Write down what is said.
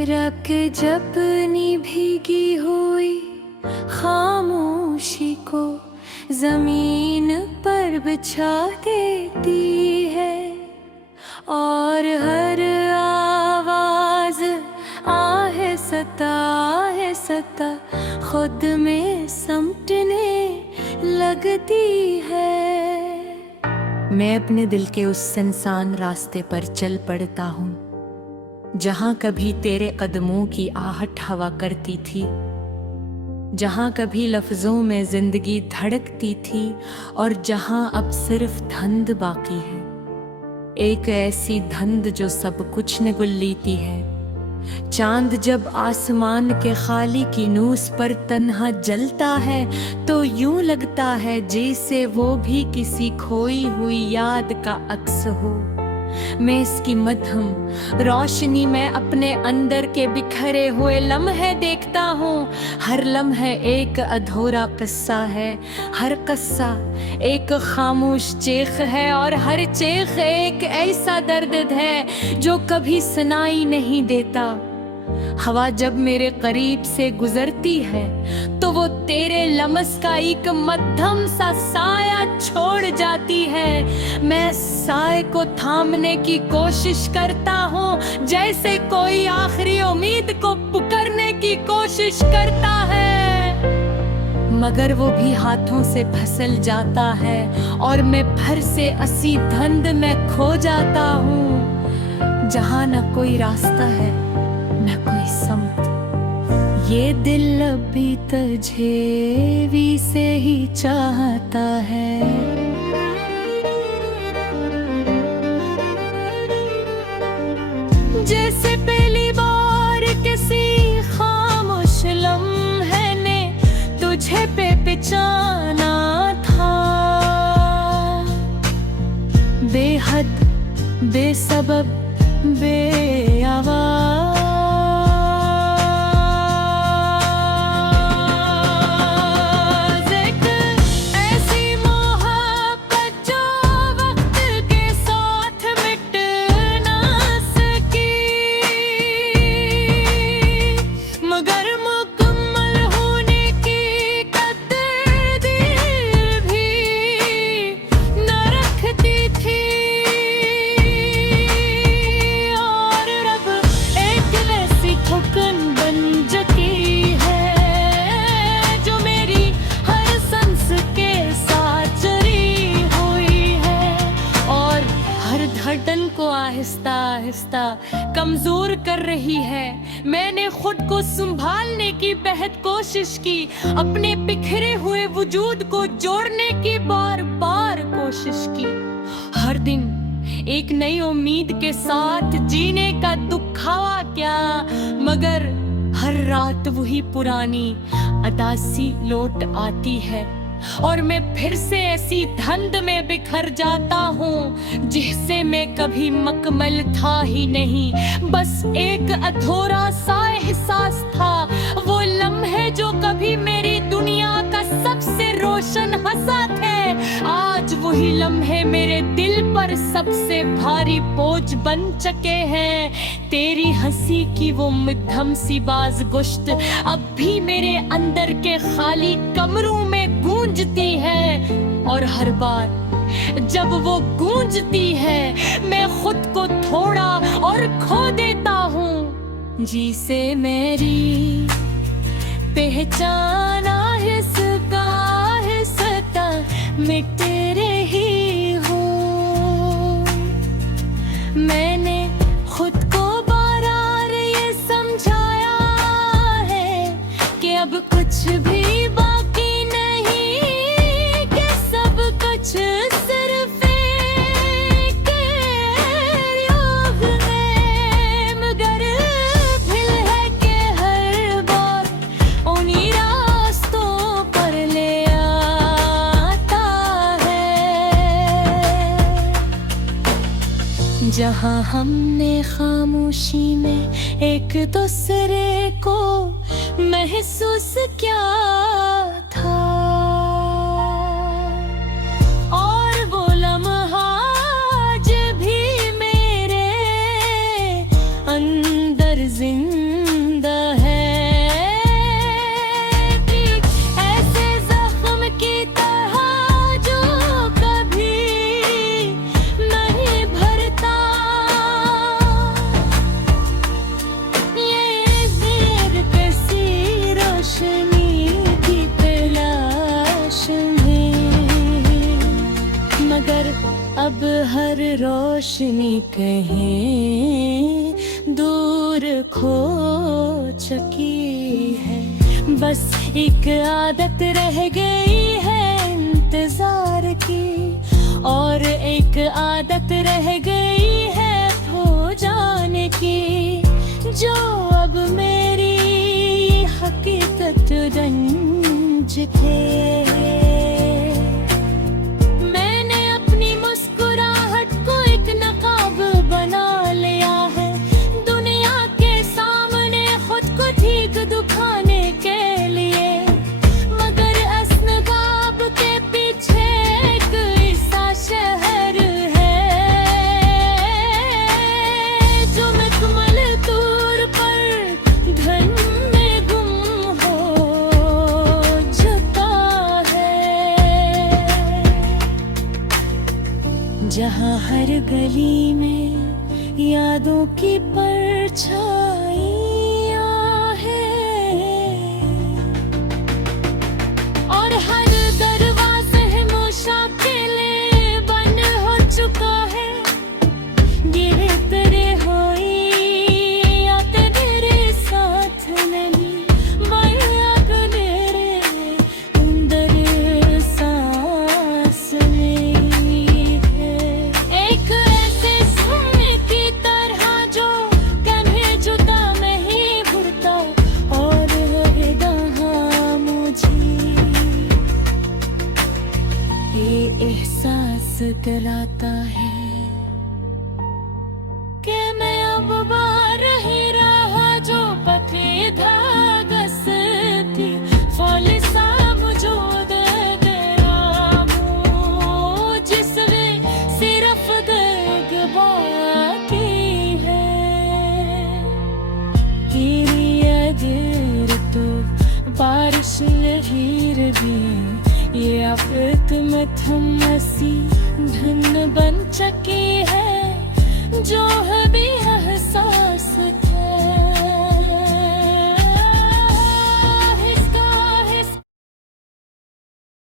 रख जपनी भीगी हुई खामोशी को जमीन पर बिछा देती है, और हर आवाज आहिस्ता आहिस्ता खुद में समटने लगती है। मैं अपने दिल के उस सुनसान रास्ते पर चल पड़ता हूँ जहाँ कभी तेरे कदमों की आहट हवा करती थी, जहाँ कभी लफ्जों में जिंदगी धड़कती थी, और जहाँ अब सिर्फ धुंध बाकी है, एक ऐसी धुंध जो सब कुछ निगल लेती है। चांद जब आसमान के खाली की नूस पर तन्हा जलता है तो यूं लगता है जैसे वो भी किसी खोई हुई याद का अक्स हो। मैं इसकी मध्यम रोशनी में अपने अंदर के बिखरे हुए लम्हे देखता हूँ। हर लम्हे एक अधूरा किस्सा है, हर किस्सा एक खामोश चीख है, और हर चीख एक ऐसा दर्द है जो कभी सुनाई नहीं देता। हवा जब मेरे करीब से गुजरती है तो वो तेरे लम्स का एक मध्यम सा साया छोड़ जाती है। मैं साए को थामने की कोशिश करता हूँ जैसे कोई आखिरी उम्मीद को पुकारने की कोशिश करता है, मगर वो भी हाथों से फिसल जाता है और मैं फिर से इसी धुंध में खो जाता हूँ जहाँ न कोई रास्ता है न कोई समत। ये दिल अभी तुझे भी से ही चाहता है। जैसे पहली बार किसी खामोश लम्हे ने तुझे पे पहचाना था, बेहद बेसबब बेआवाज़। धड़कन को आहिस्ता आहिस्ता कमजोर कर रही है। मैंने खुद को संभालने की बेहद कोशिश की, अपने बिखरे हुए वजूद को जोड़ने की बार बार कोशिश की। हर दिन एक नई उम्मीद के साथ जीने का दुखावा क्या, मगर हर रात वही पुरानी अदासी लौट आती है और मैं फिर से ऐसी धुंध में बिखर जाता हूँ जिससे मैं कभी मुकम्मल था ही नहीं। बस एक अधूरा सा एहसास था, वो लम्हे जो कभी मेरी दुनिया का सबसे रोशन हंसा थे, आज वही लम्हे मेरे दिल पर सबसे भारी बोझ बन चुके हैं। तेरी हंसी की वो मध्यम सी बाज गुश्त अब भी मेरे अंदर के खाली कमरों में गूंजती है, और हर बार जब वो गूंजती है मैं खुद को थोड़ा और खो देता हूँ। जिसे मेरी पहचान आहिस्ता आहिस्ता मैं तेरे ही हूँ। मैंने खुद को बार-बार ये समझाया है कि अब कुछ भी बाकी नहीं, कि सब कुछ सिर्फ एक योग है, मगर दिल है कि हर बार उन्हीं रास्तों पर ले आता है जहाँ हमने खामोशी में एक दूसरे को महसूस किया था, और वो लम्हा आज भी मेरे अंदर जिंदा रोशनी कहीं दूर खो चुकी है। बस एक आदत रह गई है इंतजार की, और एक आदत रह गई है खो जाने की, जो अब मेरी हकीकत रंज थे। मैंने अपनी मुस्कुराहट को एक नकाब बना लिया है, दुनिया के सामने खुद को ठीक दिखाने के लिए, मगर असनगाब के पीछे एक ऐसा शहर है जो मुकम्मल तौर पर धन में गुम हो चुका है, जहाँ हर गली में यादों की परछाइयाँ हैं, और हर दरवाजे मुश्किले बंद हो चुका है। गिरे तेरे होई या तेरे साथ नहीं, माया तेरे अंदर सांस नहीं है। एक ऐसे सोने की तरह जो कभी जुदा नहीं भरता, और यहाँ मुझे ये एहसास डराता है कि मैं अब बार ही रहा जो पथी धागस थी, फालिसा मौजूद तेरा मुँह जिसमें सिर्फ देग बाकी है। तेरी अगर तो बारिश लहीर भी ये आफत में थमसी धन बन चुकी है, जो भी एहसास थे।